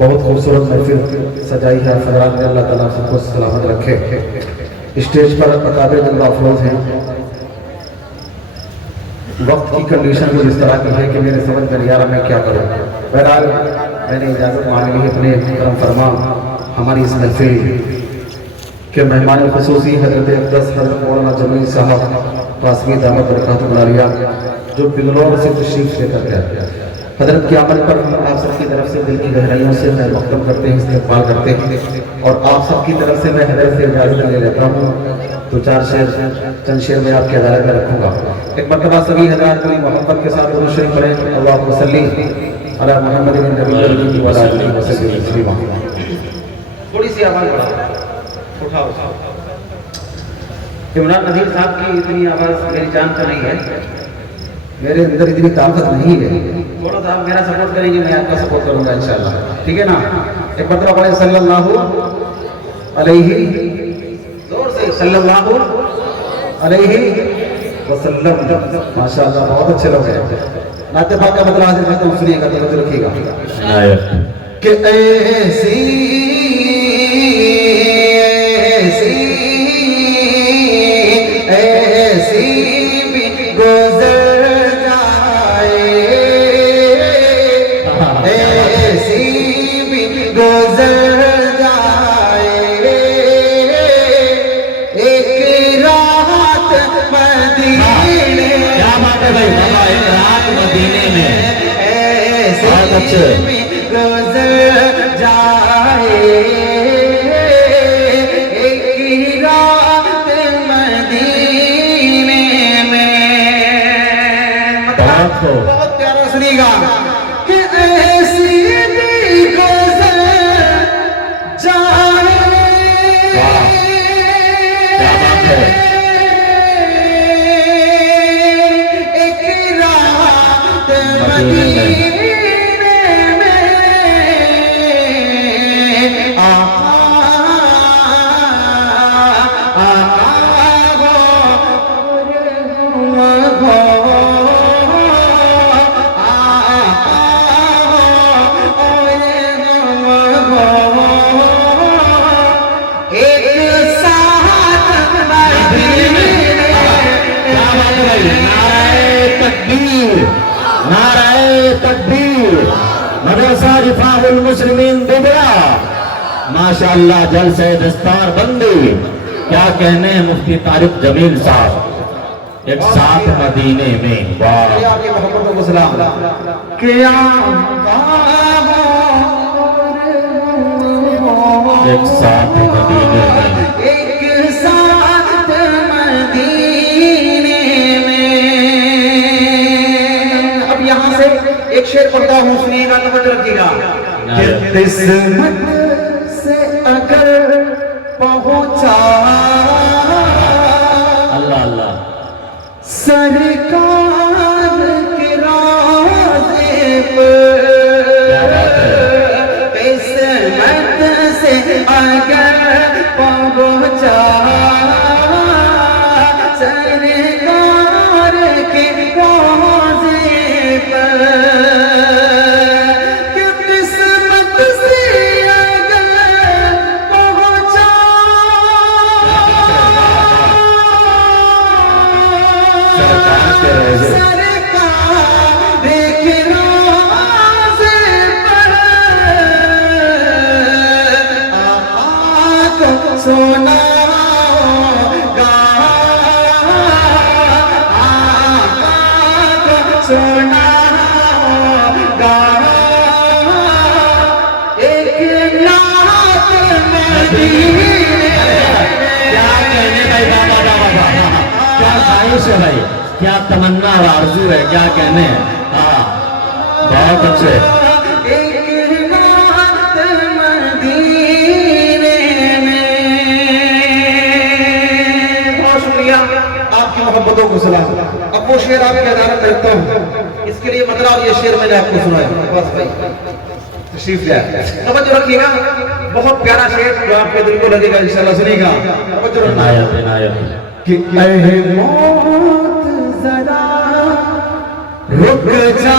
بہت خوبصورت محفل سجائی ہے حضرات نے، اللہ تعالیٰ سب کو سلامت رکھے۔ اسٹیج پر اکابر جلوہ افروز ہیں، وقت کی کنڈیشن بھی اس طرح کی ہے کہ میرے سمجھ میں نہیں آ رہا میں کیا کروں۔ بہرحال میں نے اجازت مانگ لی اپنے کرم فرما ہماری اس محفل کے مہمان خصوصی حضرت اقدس حضرت مولانا جمیل صاحب قاسمی دامت برکاتہ العالیہ جو بنگلور سے تشریف لے کر گئے۔ حضرت کی آمد پر آپ سب کی طرف سے دل کی گہرائیوں سے میں مقدم کرتے ہیں، استقبال کرتے ہیں، اور آپ سب کی طرف سے میں حضرت سے اجازت لے لیتا ہوں۔ تو چند شعر میں آپ کی عدالت میں رکھوں گا۔ ایک مرتبہ سبھی حضرات بڑی محبت کے ساتھ درود شریف پڑھیں، اللہم صلی علی محمد النبی الامین وعلی آلہ وصحبہ تسلیما۔ تھوڑی سی آواز اٹھاؤ۔ عمران نذیر صاحب کی اتنی آواز میری جان کا نہیں ہے، میرے اندر اتنی طاقت نہیں ہے، تھوڑا سا آپ میرا سپورٹ کریں گے، میں آپ کا سپورٹ کروں گا انشاءاللہ، ٹھیک ہے نا؟ ایک مرتبہ پڑھیں صلی اللہ علیہ، زور سے صلی اللہ علیہ وسلم۔ ماشاءاللہ بہت اچھے لوگ ہیں۔ نعت پاک کا مطلب حاضر کرتا ہوں، سنیے گا، توجہ رکھیے گا کہ ایسی بھی گزر جائے، ایسی بھی گزر جائے، ایک رات مدینے، کیا بات ہے بھائی، ایک رات مدینے میں، ایسی بھی گزر جائے، بہت پیارا سنیے گا کہ ایسی بھی گزر جائے، کیا بات ہے، ایک رات مدینے میں نعرہ تکبیر، مدرسہ رفاع المسلمین دوبرا، ماشاءاللہ جلسہ دستار بندی، کیا کہنے ہیں مفتی طارق جمیل صاحب، ایک ساتھ مدینے میں، واہ آپ کی محبتوں کو سلام، ایک ساتھ مدینے میں، ایک ساتھ مدینے میں۔ اب یہاں سے ایک شعر پڑھتا ہوں، سنیے گا، توجہ رکھیے گا کہ قسمت سے اگر پہنچا اللہ اللہ سرکار کے روضے پر، قسمت سے اگر پہنچا سرکار کے روضے پر، کہ قسمت سے اگر پہنچا سرکار کے روضے پر، آقا کو سونا گا، آقا کو سونا گا، ایک نعت مدینے، کیا کہنے بھائی، بابا بابا کیا خواہش ہے بھائی، کیا تمنا اور آرزو ہے، کیا کہنے ہیں، ہاں بہت اچھے، ایک نعت مدینے میں۔ بہت شکریہ آپ کی محبتوں کو سلام۔ اب وہ شعر آپ کی عدالت میں رکھتا ہوں، اس کے لیے مطلب یہ شعر میں نے آپ کو سنایا، بس بھائی تشریف لے آئے، توجہ رکھیے گا، بہت پیارا شعر جو آپ کے دل کو لگے گا انشاءاللہ، سنیے گا، توجہ رکھیے کہ اے موت ذرا رک جا،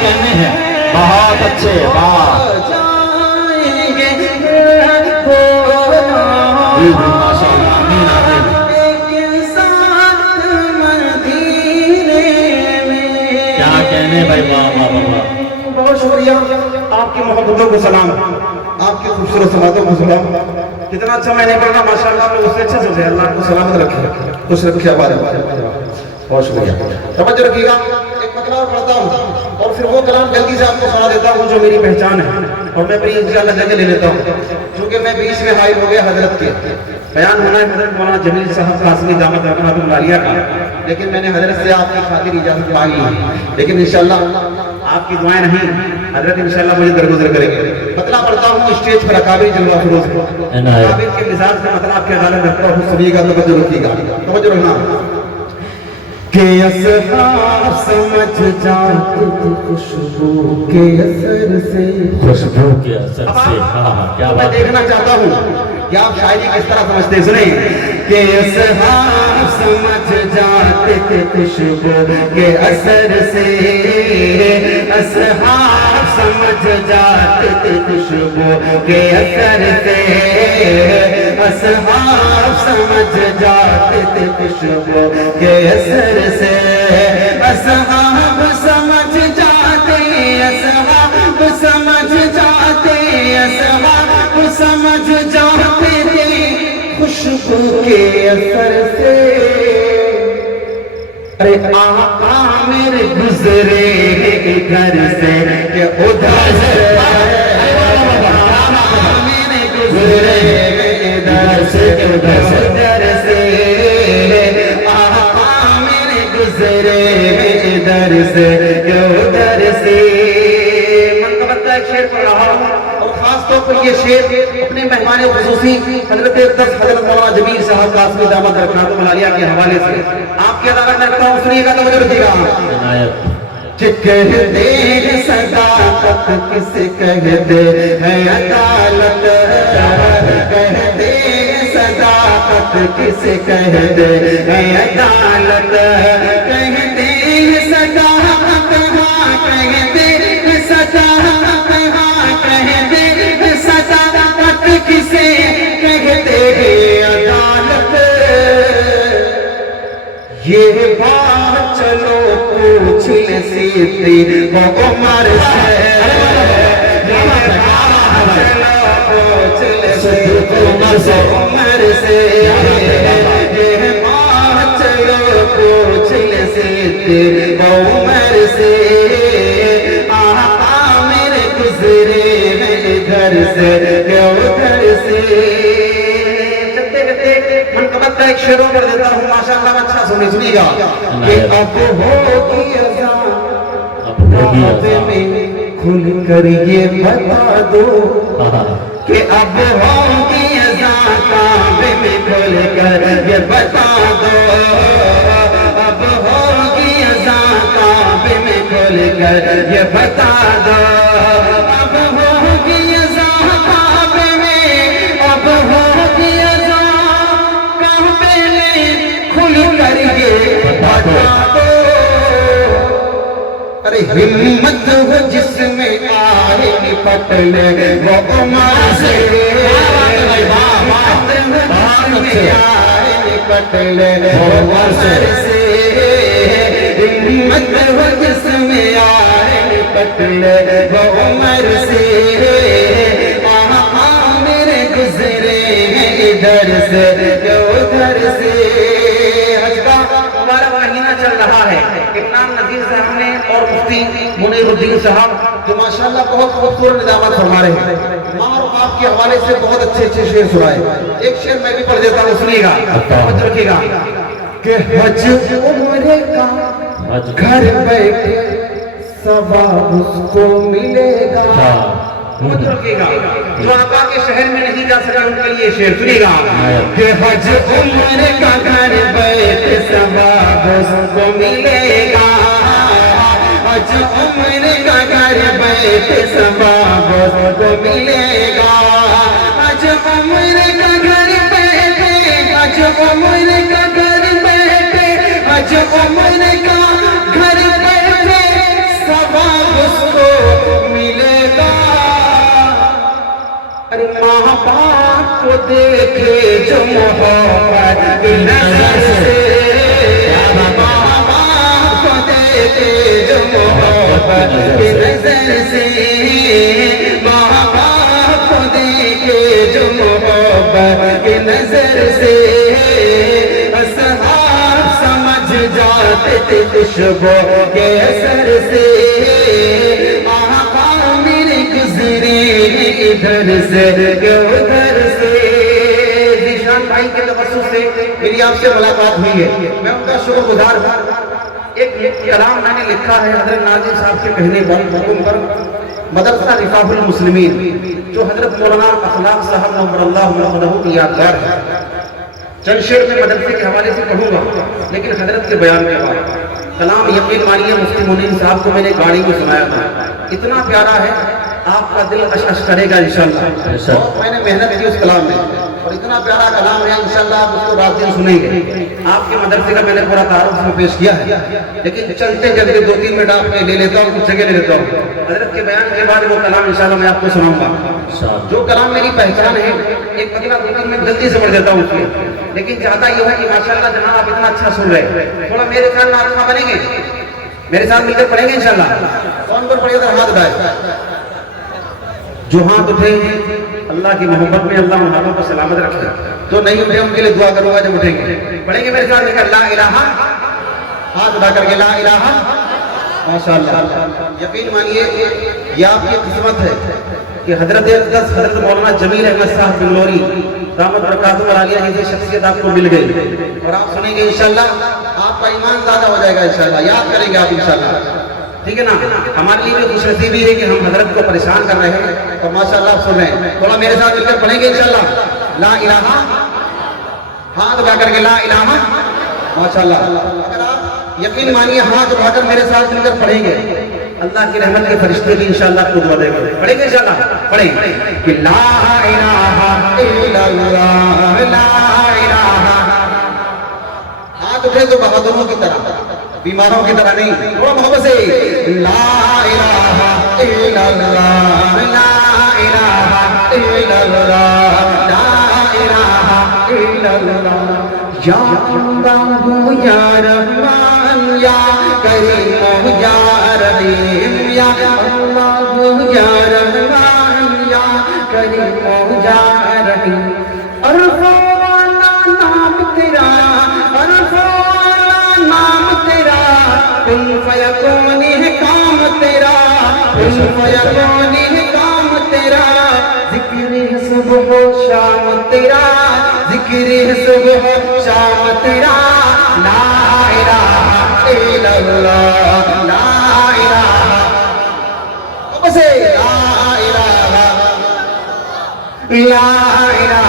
کہنے ہیں بہت اچھے بات ماشاء اللہ آمین آمین کیا کہنے بھائی واہ واہ واہ بہت شکریہ آپ کی محبتوں کو سلام آپ کی خوبصورت سماعتوں کو سلام کتنا اچھا میں نے پڑھا ماشاءاللہ آپ نے اس سے اچھا سمجھے اللہ کو سلامت رکھے خوش رکھے آباد بہت شکریہ توجہ رکھیے گا ایک مقطع اور پڑھتا ہوں اور پھر وہ کلام جلدی سے آپ کو سنا دیتا ہوں جو میری پہچان ہے اور میں اپنی انشاءاللہ جگہ لے لیتا ہوں کیونکہ میں بیچ میں حائل ہو گیا حضرت کے بیان ہونا ہے حضرت مولانا جمیل صاحب قاسمی دامت برکاتہ العالیہ کا لیکن میں نے حضرت سے آپ کی خاطر اجازت مانگی ہے لیکن انشاءاللہ آپ کی دعائیں نہیں حضرت انشاءاللہ مجھے درگزر کریں گے مطلب پڑھتا ہوں اسٹیج پر اکابر جلوہ فروز اکابر کے مزاج کا مطلب آپ کے حوالے رکھتا ہوں سنیے گا توجہ رکھیے گا توجہ رکھنا کہ اصحاب سمجھ جاتے تھے خوشبو کے اثر سے خوشبو کے اثر سے کیا میں دیکھنا چاہتا ہوں کہ آپ شاعری کس طرح سمجھتے ہیں سنیں کہ اصحاب سمجھ جاتے تھے خوشبو کے اثر سے اصحاب سمجھ جاتے تھے خوشبو کے اثر سے اصحاب سمجھ جاتے تھے خوشبو کے اثر سے اصحاب سمجھ جاتے اصحاب سمجھ جاتے اصحاب سمجھ جاتے تھے خوشبو کے اثر سے ارے آقا میرے گزرے گھر سے کہ ادھر سے آقا میرے گزرے ادھر سے ادھر سے آقا میرے گزرے ادھر سے ادھر سے منقبت کا ایک شعر پڑھ رہا ہوں اور خاص طور پر یہ شعر اپنے مہمان خصوصی حضرت اقدس حضرت مولانا جمیل صاحب قاسمی دامت برکاتہ العالیہ کے حوالے سے آپ کی عدالت میں رکھتا ہوں سنیے گا توجہ رکھیے گا کہ کہتے ہیں صداقت کسے کہتے ہیں عدالت کہتے ہیں صداقت کسے کہتے ہیں عدالت کہتے ہیں صداقت ہاں کہتے ہیں صداقت ہاں کہتے ہیں صداقت کسے کہتے ہیں عدالت یہ بات چلو پوچھ لے سیدھی وہ عمر سے یہ بات چلو پوچھ لے سیدھی عمر سے یہ بات چلو پوچھ لے سیدھی وہ عمر سے آقا میرے گزرے ادھر سے ادھر سے منقبت کا ایک شعر کر دیتا ہوں ماشاءاللہ اچھا سنیے گا کہ اب ہوگی اذان کعبے میں کھل کر یہ بتا دو کہ اب ہوگی اذان کعبے میں کھل کر یہ بتا دو اب ہوگی اذان کعبے میں کھل کر یہ بتا دو اب ہوگی اذان کعبے میں اب ہوگی ارے ہمت ہو جس میں آئے نپٹ لے وہ عمر سے ہمت ہو جس میں آئے نپٹ لے وہ عمر سے ہمت ہو جس میں آئے نپٹ لے وہ عمر سے آقا میرے گزرے ادھر سے ادھر سے چل رہا ہے امام نذیر صاحب نے اور مفتی منیر الدین صاحب جو ماشاءاللہ بہت خوبصورت نظامت فرما رہے ہیں ماں اور باپ کے حوالے سے بہت اچھے اچھے شعر سنائے ایک شعر میں بھی پڑھ دیتا ہوں سنیے گا توجہ رکھیے گا کہ حج عمرے کا گھر بیٹھے ثواب اس کو ملے گا توجہ رکھیے گا جو آقا کے شہر میں نہیں جا سکا ان کے لیے شعر سنیے گا کہ حج عمرے کا گھر بیٹھے ثواب اس کو ملے گا حج عمرے کا گھر بیٹھے ثواب اس کو ملے گا حج عمرے کا گھر بیٹھے حج عمرے کا گھر بیٹھے حج عمرے کا گھر بیٹھے ثواب اس ارے ماں باپ کو دیکھے جو محبت کی نظر سے، ماں باپ کو دیکھے جو محبت کی نظر سے، ماں باپ کو دیکھے جو محبت کی نظر سے، اصحاب سمجھ جاتے تھے خوشبو کے اثر سے، آقا میرے گزرے ادھر سے ادھر سے۔ ذیشان بھائی کے توسط سے میری آپ سے ملاقات ہوئی ہے، میں ان کا شکر گزار ہوں۔ ایک کلام میں نے لکھا ہے حضرت ناظم صاحب کے کہنے پر، مدرسہ رفاح المسلمین، جو حضرت مولانا اخلاق صاحب نور اللہ مرحمہ کی یادگار ہے۔ چند شعر میں مدرسے کے حوالے سے پڑھوں گا، لیکن حضرت کے بیان کے بعد کلام یقین مانیے مفتی منیر صاحب کو میں نے گاڑی میں سنایا تھا، اتنا پیارا ہے آپ کا دل اشعش کرے گا انشاءاللہ۔ اور میں نے محنت کی اس کلام میں، اور اتنا پیارا کلام ہے انشاءاللہ آپ اس کو رات دن سنیں گے۔ آپ کے مدرسے کا میں نے پورا تعارف اس میں پیش کیا ہے، لیکن چلتے چلتے 2-3 منٹ آپ میں لے لیتا ہوں، کچھ جگہ لے لیتا ہوں۔ حضرت کے بیان کے بعد وہ کلام انشاءاللہ میں آپ کو سناؤں گا۔ جو کلام میری پہچان ہے، ایک مطلب 2-3 منٹ جلدی سے پڑھ دیتا ہوں اس کے، لیکن چاہتا یہ ہے کہ ماشاءاللہ جناب آپ اتنا اچھا سن رہے، تھوڑا میرے ساتھ ناظمہ بنیں گے، میرے ساتھ مل کر پڑھیں گے انشاءاللہ۔ کون پر پڑھے گا ہاتھ اٹھائے، جو ہاتھ اٹھے ہیں اللہ کی محبت میں اللہ ان ہاتھوں کو سلامت رکھے، جو نہیں اٹھے ان کے لیے دعا کروں گا جب اٹھیں گے۔ پڑھیں گے میرے ساتھ مل کر لا الہ، ہاتھ اٹھا کر کے لا الہ، ماشاءاللہ۔ یقین مانیے یہ آپ کی قسمت ہے کہ حضرت مولانا جمیل احمد صاحب بنگلوری رحمت برکاتہ عالیہ کی شخصیت آپ کو مل گئی، اور آپ سنیں گے انشاءاللہ آپ کا ایمان زیادہ ہو جائے گا انشاءاللہ، یاد کریں گے آپ انشاءاللہ، ٹھیک ہے نا۔ ہمارے لیے بھی خوش نصیبی ہے کہ ہم حضرت کو پریشان کر رہے ہیں، اور ماشاءاللہ آپ سن رہے ہیں۔ تھوڑا میرے ساتھ مل کر پڑھیں گے انشاءاللہ لا الہ، ہاتھ اٹھا کر کے لا الہ، ماشاءاللہ۔ اگر آپ یقین مانیے ہاتھ اٹھا کر میرے ساتھ مل کر پڑھیں گے، اللہ کی رحمت کے فرشتے بھی انشاءاللہ آپ کو دعا دیں گے۔ پڑھیں گے انشاءاللہ، پڑھیں کہ لا الہ الا اللہ، لا الہ۔ ہاتھ اٹھے تو بہادروں کی طرح، بیماروں کی طرح نہیں، وہ محبت سے لا الہ الا اللہ، لا الہ الا اللہ، لا الہ الا اللہ۔ یا اللہ یا رحمان یا کریم یا رحیم، یا اللہ یا رحمان یا کریم یا رحیم۔ عرفوں والا نام تیرا، عرفوں والا نام تیرا، کن فیکون ہے کام تیرا، کن فیکون ہے کام تیرا، ذکر ہے صبح و شام تیرا، ذکر ہے صبح و شام تیرا، لا الہ الا اللہ، لا الہ بسے لا الہ، لا الہ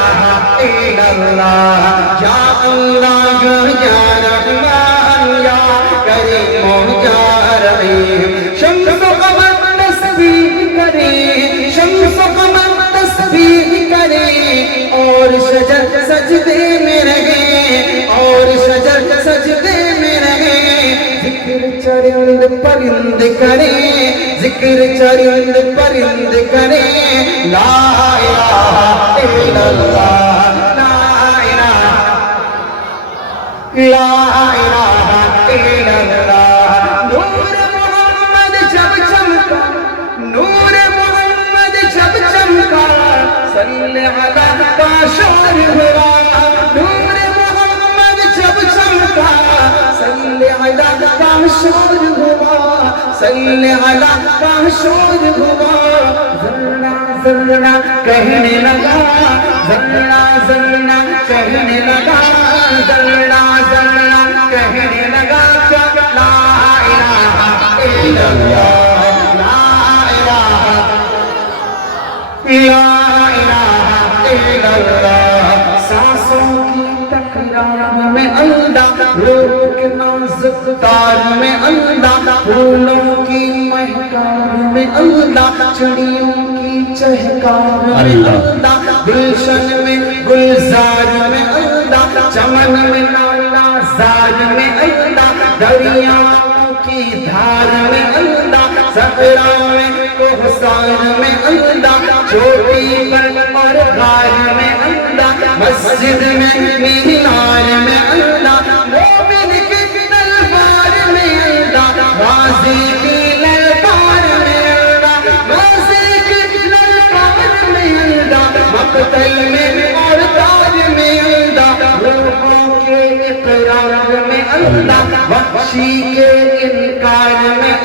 الا اللہ، یا اللہ یا رحمان یا کریم یا رحیم۔ شمس و قمر تسبیح کریں، شمس و قمر تسبیح کریں، اور شجر سجدے میں رہیں، اور شجر سجدے میں رہیں، ذکر چرند پرند کریں، ذکر چرند پرند کریں، لا الہ الا اللہ، لا الہ، لا الہ الا اللہ۔ نور محمد جب چمکا، نور محمد جب چمکا، صلی علی کا شور ہوا، نور محمد جب چمکا، صلی علی کا شور ہوا، صلی علی کا شور ہوا۔ ذرہ ذرہ کہنے لگا، ذرہ ذرہ کہنے لگا، ذرہ ذرہ کہنے لگا، لا الہ الا اللہ، لا الہ، لا الہ الا اللہ۔ سانسوں کی تکرار میں اللہ، روح کے نازک تار میں اللہ، پھولوں کی مہکار میں اللہ، چڑیوں کی چہکار میں اللہ، گلشن میں گلزار میں اللہ، چمن میں نالا زار میں اللہ، دریاؤں کی دھار میں اللہ، صحرا میں کوہسار میں اللہ، چوٹی پر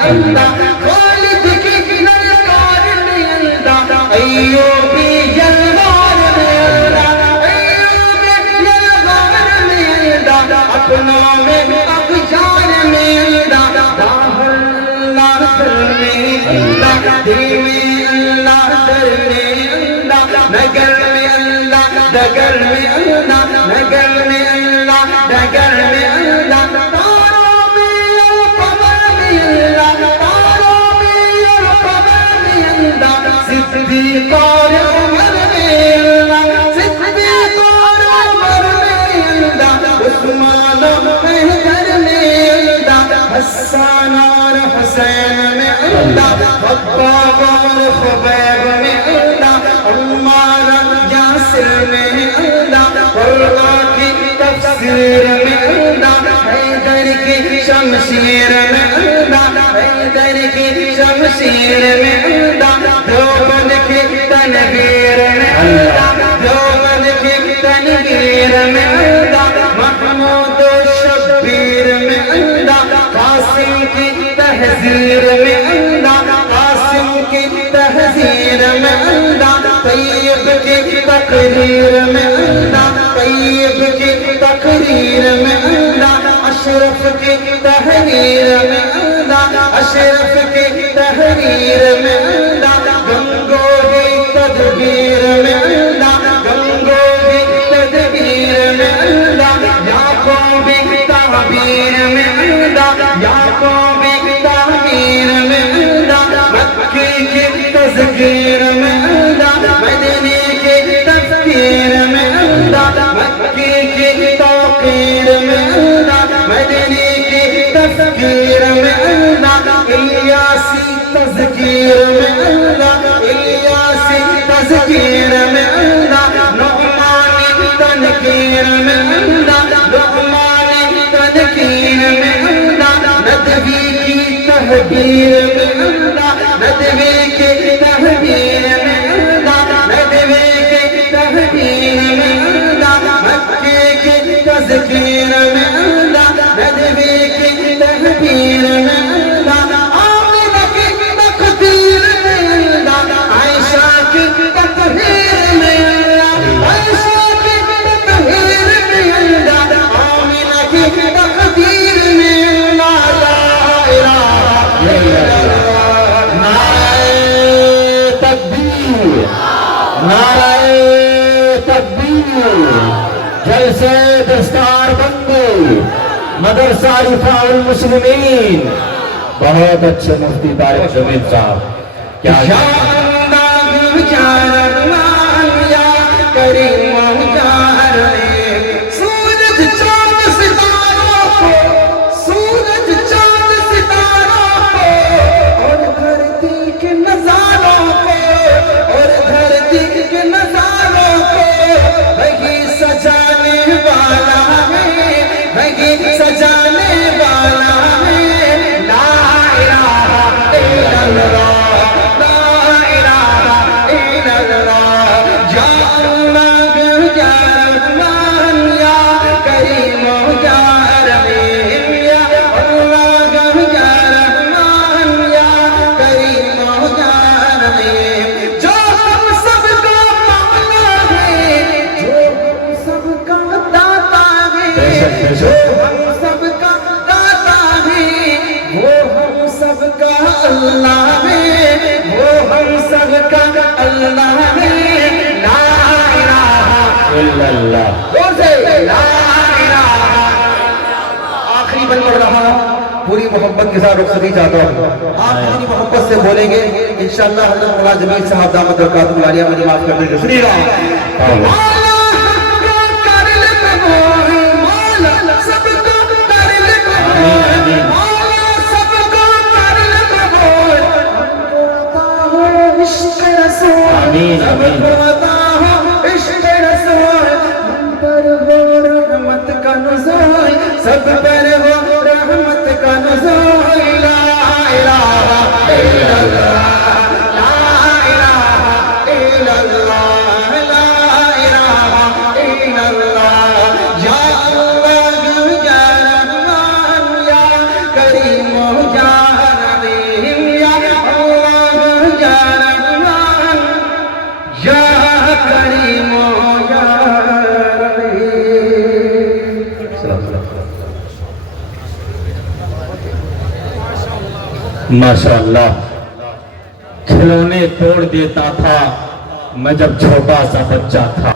اللہ خالد کی للکار میں اللہ ایوبی یلغار میں اللہ ایوبی یلغار میں اللہ اپنوں میں اغجار میں اللہ راہ اللہ در میں اللہ دل میں اللہ در میں اللہ نگر میں اللہ ڈگر میں اللہ نگر میں اللہ ڈگر میں اللہ تاروں میں اور قمر میں اللہ تاروں میں اور قمر میں اللہ صدیق اور عمر میں اللہ صدیق اور عمر میں اللہ عثمان و حیدر میں اللہ حسان اور حسین میں اللہ خباب اور خبیب میں اللہ عمار یاسر میں اللہ قرآن کی تفسیر میں اللہ حیدر کی شمشیر میں اللہ حیدر کی شمشیر میں اللہ دیوبند کی تنویر میں اللہ دیوبند کی تنویر میں اللہ محمود و شبیر میں اللہ قاسم کی تحذیر میں اللہ قاسم کی تحذیر میں اللہ طیب کی تقریر میں اللہ طیب کی تقریر میں اللہ اشرف کی تحریر میں اللہ اشرف کی تحریر میں اللہ گنگوہی تدبیر میں اللہ گنگوہی تدبیر میں اللہ یعقوبی تعبیر میں اللہ یعقوبی تعبیر میں اللہ مکی کی تذکیر میں اللہ مدنی کی تفکیر میں اللہ مکی کی توقیر میں اللہ مدنی کی تفکیر میں اللہ الیاسی تذکیر میں اللہ الیاسی تذکیر میں اللہ نعمانی تنکیر میں اللہ نعمانی تنکیر میں اللہ ندوی کی تحبیر میں اللہ ندوی کی تحبیر میں اللہ ندوی کی تحبیر میں اللہ مکی کی تذکیر میں اللہ ندوی کی تحبیر میں اللہ آمنہ کی تقدیر میں اللہ عائشہ کی تطہیر میں اللہ عائشہ کی تطہیر میں اللہ آمنہ کی تقدیر میں اللہ لا الہ الا اللہ نعرہ تکبیر نعرہ تکبیر جلسے دستار بندی مدرسہ رفاع المسلمین بہت اچھے مفتی طارق جمیل صاحب کیا یا اللہ یا رحمان یا کریم یا رحیم سورج چاند ستاروں کو سورج چاند ستاروں کو اور دھرتی کے نظاروں کو اور دھرتی کے نظاروں کو وہی سجانے والا ہے وہی سجانے والا ہے لا الہ الا اللہ لا الہ الا اللہ یا اللہ یا رحمان یا کریم یا رحیم یا اللہ یا رحمان یا کریم یا رحیم جو ہم سب کا مولا ہے جو ہم سب کا داتا ہے جو ہم سب کا داتا ہے وہ ہم سب کا اللہ ہے وہ ہم سب کا اللہ ہے لا الہ الا اللہ لا الہ آخری بن پڑ رہا پوری محبت کے ساتھ رخصتی چاہتا ہوں آپ پوری محبت سے بولیں گے انشاءاللہ حضرت مولانا جمیل صاحب دامت برکاتہ العالیہ مجھے معاف کر دیں گے سنیے گا آمین آمین عشق رسول ہم پر ہو رحمت کا نزول سب پر ہو رحمت کا نزول لا الہ الا اللہ لا الہ الا اللہ لا الہ الا اللہ یا اللہ یا رحمان یا کریم یا رحیم ماشاءاللہ. کھلونے توڑ دیتا تھا میں جب چھوٹا سا بچہ تھا.